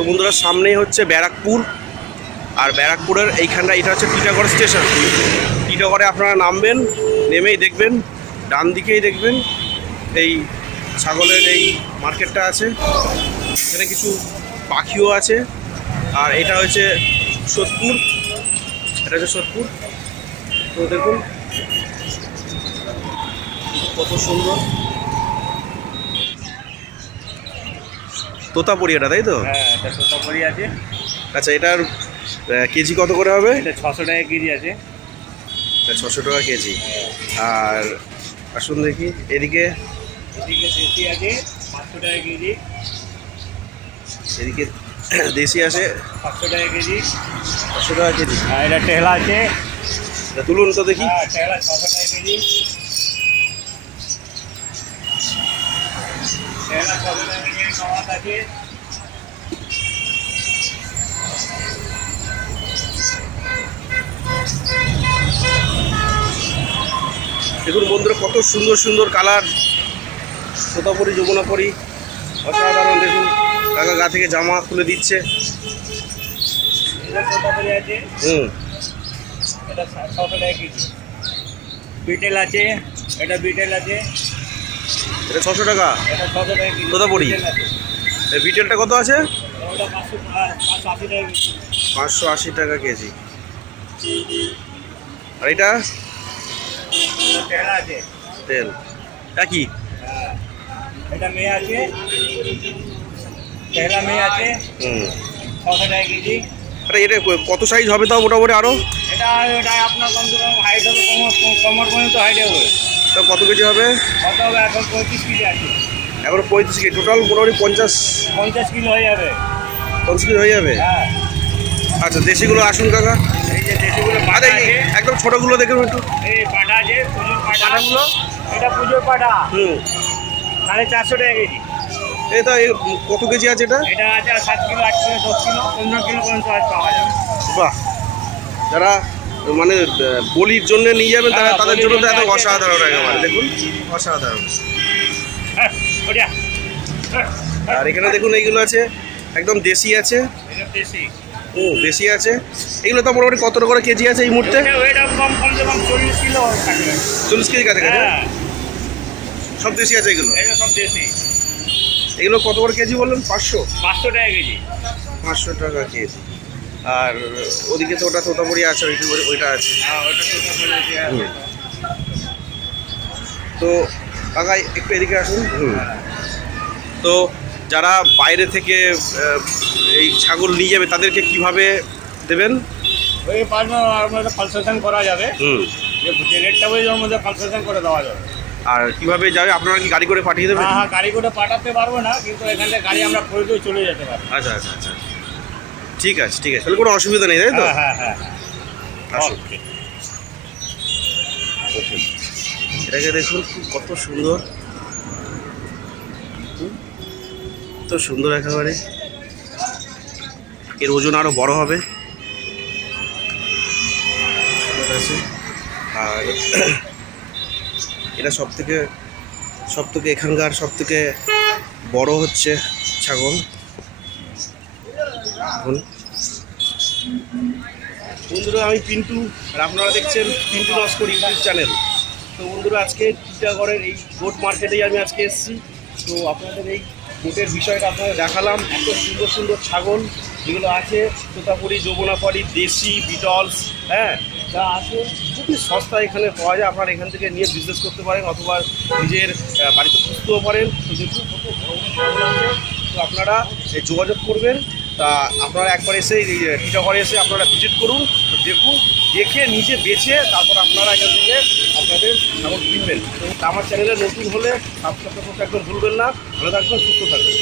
তো বন্ধুরা সামনেই হচ্ছে ব্যারাকপুর, আর ব্যারাকপুরের এইখানটা এটা হচ্ছে টিটাগড় স্টেশন। টিটাগড়ে আপনারা নামবেন, নেমেই দেখবেন ডান দিকেই দেখবেন এই ছাগলের এই মার্কেটটা আছে। এখানে কিছু পাখিও আছে। আর এটা হচ্ছে সোদপুর, এটা হচ্ছে সোদপুর। তো দেখুন কত সুন্দর তোতাপুরি, এটা তাই তো? হ্যাঁ, এটা তোতাপুরি আছে। আচ্ছা, এটার কেজি কত করে হবে? এটা 600 টাকা কেজি আছে। 600 টাকা কেজি। আর আসুন দেখি এদিকে, এদিকে দেশি আছে 500 টাকা কেজি। এদিকে দেশি আছে 500 টাকা কেজি। 500 টাকা কেজি। আর এটা টেহলা আছে। এটা তুলুন তো দেখি। হ্যাঁ, টেহলা 600 টাকা কেজি। টেহলা 600 টাকা কেজি কাওয়াত আছে। দেখুন বন্ধুরা কত সুন্দর সুন্দর কালার, তোতাপুরি, যমুনাপুরি, অসাধারণ। দেখুন কাকা গা থেকে জামা খুলে দিচ্ছে। এটা তোতাপুরি আছে। এটা 600 টাকা কেজি। বিটেল আছে, এটা বিটেল আছে। এটা 600 টাকা। এটা 600 টাকা কেজি। তোতাপুরি। বিটেল আছে। এই বিটেলটা কত আছে? ওটা 580 টাকা কেজি। 580 টাকা কেজি। আর এটা টেহলা আছে। তেল একই। হ্যাঁ, এটা মেয়ে আছে। টেহলা মেয়ে আছে 600 টাকা কেজি। আরে এটা কত সাইজ হবে তাও মোটামুটি আরও? এটা আপনার কমসে কম হাইট হবে, কমর পর্যন্ত হাইট হবে। তো কত কেজি হবে? কত হবে? এখন 35 কেজি আছে। এখন 35 কেজি, টোটাল মোটামুটি 50 কিলো হয়ে যাবে। 50 কেজি হয়ে যাবে। হ্যাঁ, আচ্ছা, দেশিগুলো আসুন কাকা। এই যে দেশিগুলো পাটা আছে। একদম ছোটোগুলো দেখুন একটু। এই পাটা আছে, পুজোর পাটাগুলো। এটা পুজোর পাটা 450 টাকা কেজি। এটা কত কেজি আছে এটা? এটা আছে 7 কিলো, 8 কিলো, 10 কিলো, 15 কিলো পর্যন্ত আজ পাওয়া যাবে। বাহ, যারা মানে বলির জন্য নিয়ে যাবেন তারা, তাদের জন্য তো এত অসাধারণ একেবারে। দেখুন অসাধারণ। হ্যাঁ, ওটা আর এখানে দেখুন এইগুলো আছে একদম দেশি আছে। এটা দেশি। দেশি আছে। এগুলো তো মোটামুটি কত করে কেজি আছে এই মুহূর্তে? এটা কমসে কম 40 কিলো থাকবে। 40 কেজি কাছে কাছে হ্যাঁ, সব দেশি আছে এগুলো। এটা সব দেশি। এগুলো কত করে কেজি বললেন? 500 টাকা কেজি। 500 টাকা কেজি। আর ওদিকে তো ওটা তোতাপুরি আছে, ওইটা আছে। হ্যাঁ, ওটা তোতাপুরি আছে। তো কাকা একটু এদিকে আসুন। তো যারা বাইরে থেকে এই ছাগল নিয়ে যাবে তাদেরকে কিভাবে দেবেন? ওই আমাদের কনসেশন করা যাবে। যে রেটটা ওই মধ্যে কনসেশন করে দেওয়া যাবে। আর কিভাবে যাবে? আপনারা কি গাড়ি করে পাঠিয়ে দেবেন? হ্যাঁ, গাড়ি করে পাঠাতে পারবো না, কিন্তু এখান থেকে গাড়ি আমরা করে দিয়ে চলে যেতে পারবো। আচ্ছা আচ্ছা আচ্ছা, ঠিক আছে ঠিক আছে, তাহলে কোনো অসুবিধা নেই তাই তো? হ্যাঁ হ্যাঁ হ্যাঁ। আসুন। এটাকে দেখুন কত সুন্দর, কত সুন্দর একেবারে। এর ওজন আরো বড় হবে। আর এটা সব থেকে এখানকার সব থেকে বড় হচ্ছে ছাগল। বন্ধুরা আমি পিন্টু, আর আপনারা দেখছেন পিন্টু লস্কর ইউটিউব চ্যানেল। তো বন্ধুরা আজকে টিটাগড়ের এই গোট মার্কেটেই আমি আজকে এসেছি। তো আপনাদের এই গোটের বিষয়টা আপনাদের দেখালাম। এত সুন্দর সুন্দর ছাগল যেগুলো আছে, তোতাপুরি, যমুনাপাড়ি, দেশি, বিটলস, হ্যাঁ, যা আছে খুবই সস্তা এখানে পাওয়া যায়। আপনারা এখান থেকে নিয়ে বিজনেস করতে পারেন অথবা নিজের বাড়িতে পুষতেও পারেন। তো দেখুন কত বড় ছাগল আছে। তো আপনারা যোগাযোগ করবেন। তা আপনারা একবার এসে টিটাগড়ে এসে আপনারা ভিজিট করুন, দেখুন, দেখে নিজে বেছে তারপর আপনারা এখান থেকে আপনাদের ছাগল কিনবেন। তো আমার চ্যানেলে নতুন হলে সাবস্ক্রাইব করতে একদম ভুলবেন না। ভালো থাকবেন, সুস্থ থাকবেন।